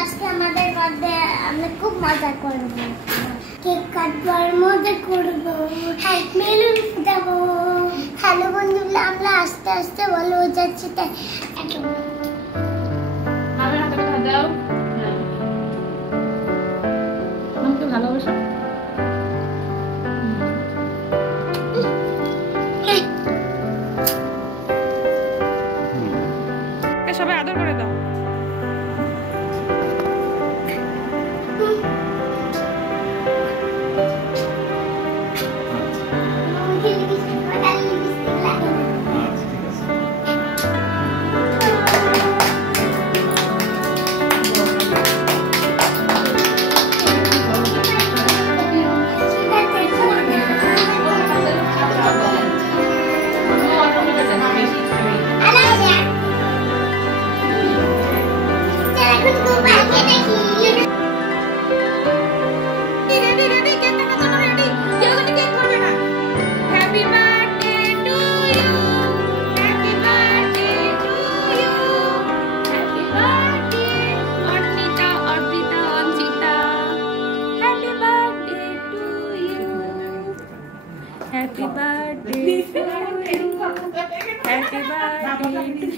আজকে আমাদের বার্থডে, আমরা খুব মজা করব। কেক কাটবো আর মজা করব, বেলুন ফুটাবো। হ্যালো বন্ধুরা, আমরা আস্তে আস্তে বলে যাচ্ছি তাই দাও আমাকে ভালোবাসো। সবাই আদর করে দাও। Happy birthday to you. Happy birthday.